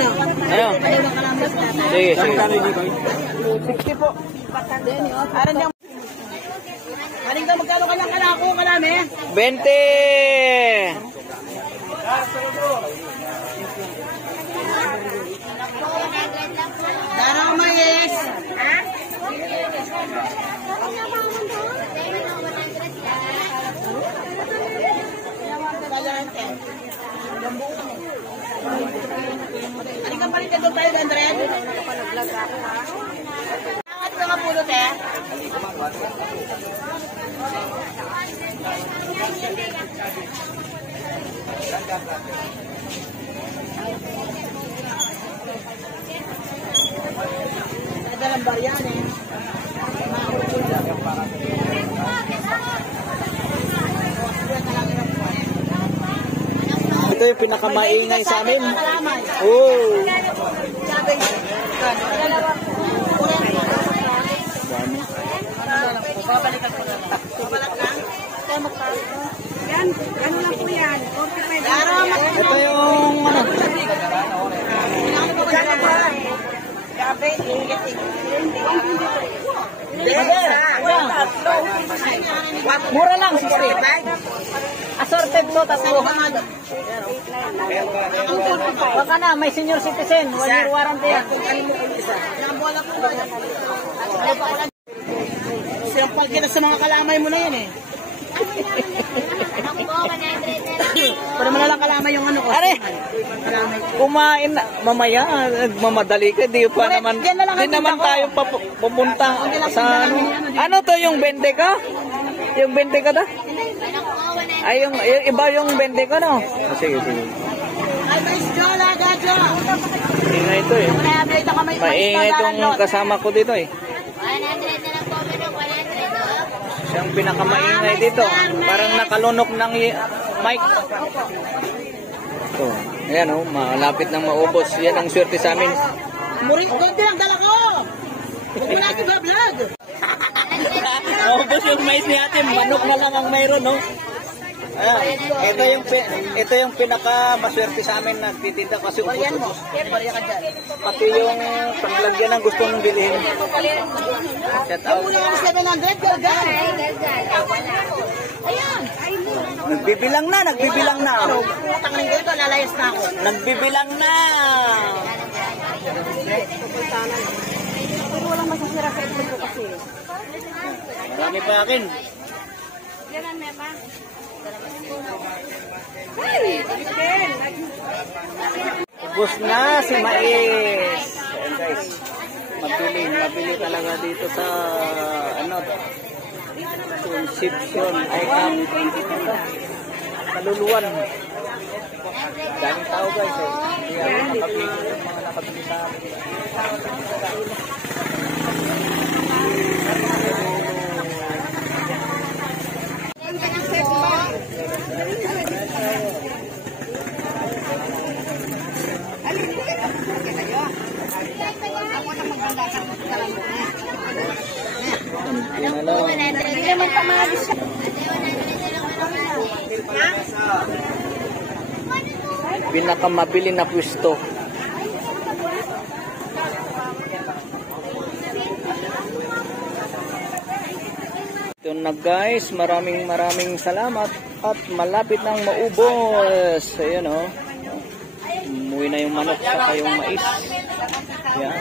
Ano? Sige, sige. 60 po. Aran niya. Aring ka magkano ka lang kalako kalami? 20! Darang mais. Ha? Aring ka palit doon tayo, Andren? Angat ka nga pulot eh. Dalang baryan eh. Ito yung pinakamaingay sa amin. Oh. Yan, ano lang po yan? 45. Ito yung ano? Mura lang, 60. Assorted to, tatlo. Baka na, may senior citizen. 1 year warranty yan. Siyempre, kita sa mga kalamay mo na yan eh. Pero malalang kalamay yung ano ko. Are, kumain na. Mamaya, mamadali ka. Di pa naman, di naman tayo pupunta sa ano. Ano to yung 20 ka? Yung 20 ka ta? Ay, yung iba yung 20 ka, no? Sige, sige. Ay, mais Jola, Gajo. Ingay ito eh. Maingay itong kasama ko dito eh. 100 na lang po, 100. Siyang pinakamaingay dito. Parang nakalunok ng mic. Ito. Ayan oh, malapit nang maubos. Yan ang swerte sa amin. Muring, konti lang dala ko. Wala ko ba vlog? Maubos yung mais ni ate. Manok na lang ang mayroon, no? Ayan. Ito yung pinaka maswerte sa amin na titinda kasi ubos. Pati yung panglagyan ng gusto mong bilhin. Shout out. Wala kang 700, Gargan. Ayan. Nagbibilang na. Tangling ko ito, lalayas na ako. Nagbibilang na. Pero walang masasira sa ito ko kasi. Marami pa akin. Ganun, Mepa. Ubus na si Mais. Ayan guys. Mabili talaga dito sa ano Concepcion ay Kaluluwan. Daming tao guys eh. Kaya mga nakabili sa amin. Pinakamabili na pwesto. Ito na guys, maraming salamat at malapit nang maubos. Ayan o. Umuwi na yung manok saka yung mais. Ayan.